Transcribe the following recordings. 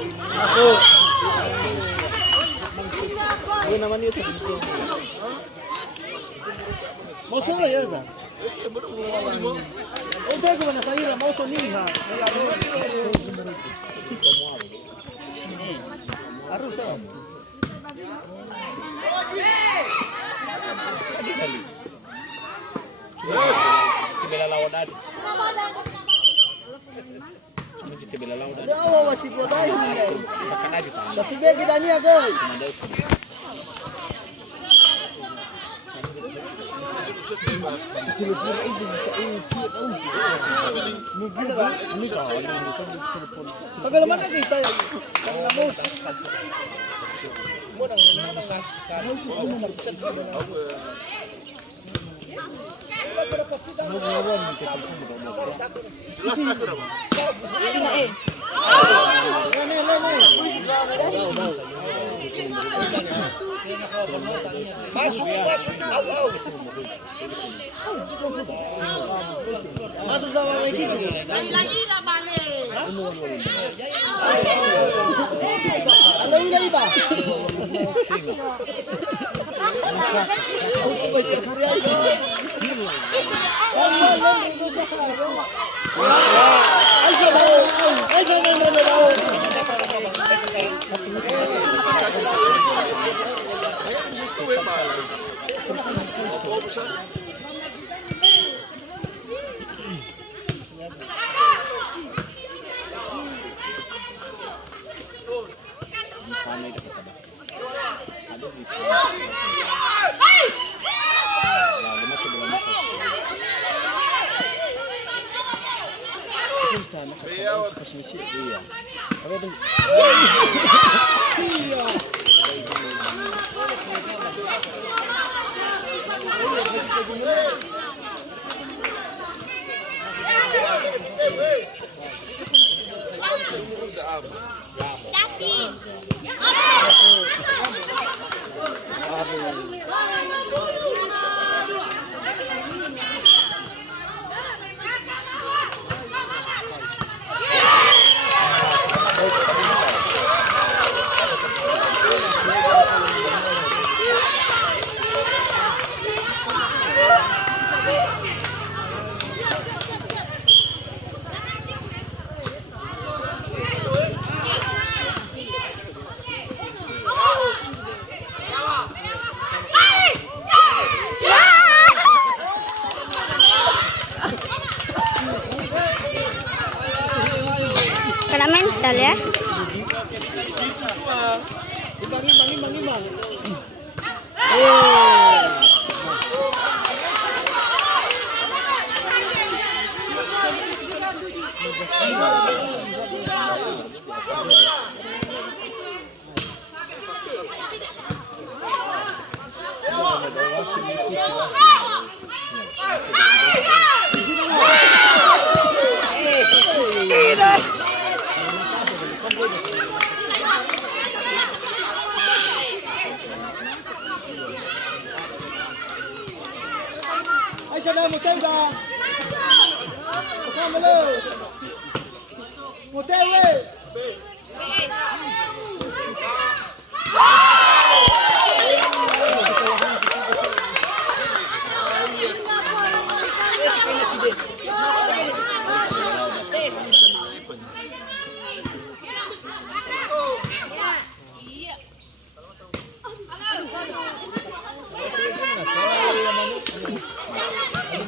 Ako. Ako naman yun sa dito. Mauso na yan sa? O bago man sa ira, mauso niha. Arus sa. Tibelalawdan. Tibelalawdan. Dawa masih buat air ni. Makan aja. Tapi dia kita ni aku. Telepon itu bisa tiap tahun. Mungkin ini kawan telepon. Kalau mana kita? Kamu. Modang nama sas. Kamu jelas tak berapa? Sini eh. Masuk. Masuk sama lagi. Lagi lah balik. Lagi ba? Kena mental ya. Bang. Aisyah dah mutai dah. Come hello. Mutai weh.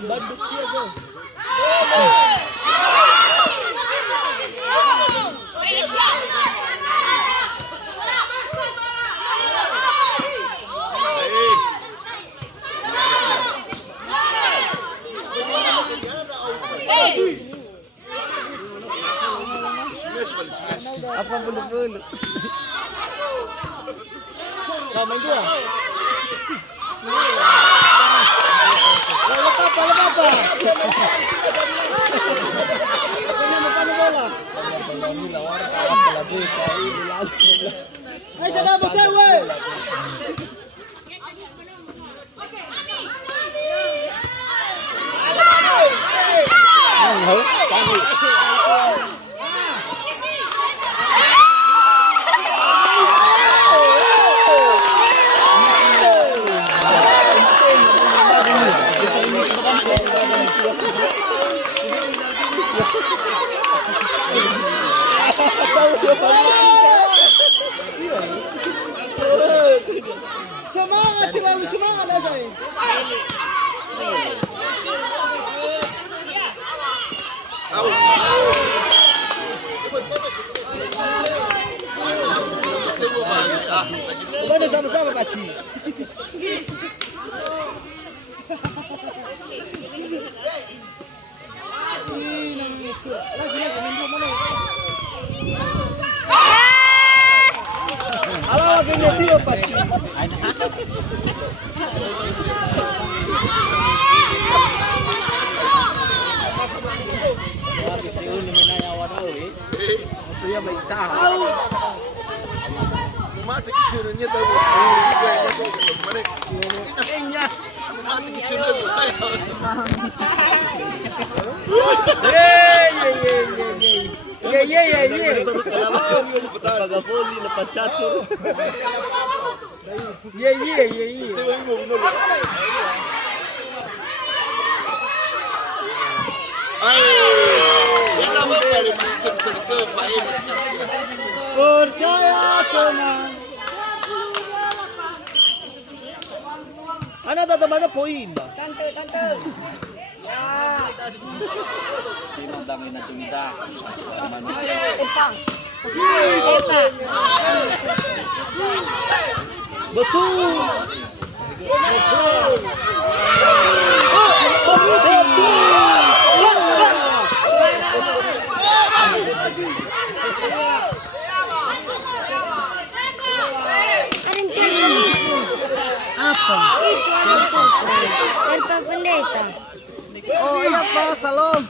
Banduk dia tu. Apa belum? Kau main dua. Lepas apa? Aisyah dah bocah weh. Mana sama-sama kaci. Halo, gini tio pasti. Si uno minaya wadawi. Maksudnya baik tahu. Mati kisirunya tahu. Kayaknya. Mati kisirunya. Pagapoli lepas catur. Percaya tenang. Ano tata mana poin ba? Tante. Tinandangin na cinta. Betul. Apa? El papeleta. Oh, iya pa, salon.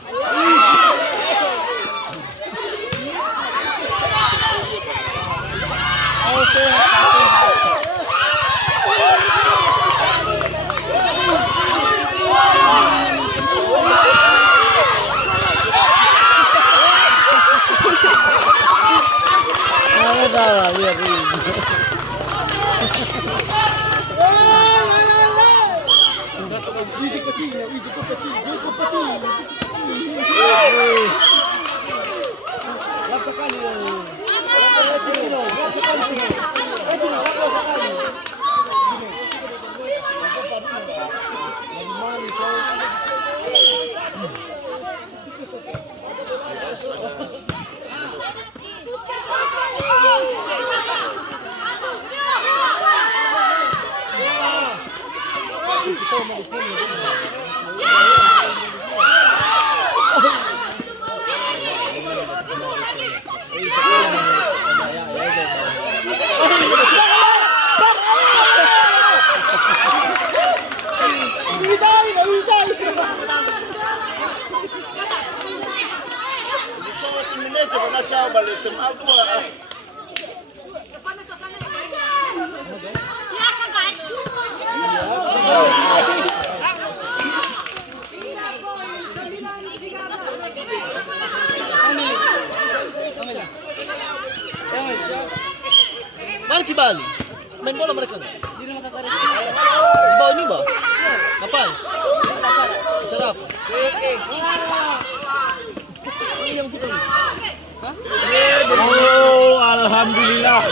Biasa guys. Mana si Bali? Main bola mereka nggak? Bawa ini ba? Apa? Acara apa? Ini yang kita. Oh, alhamdulillah.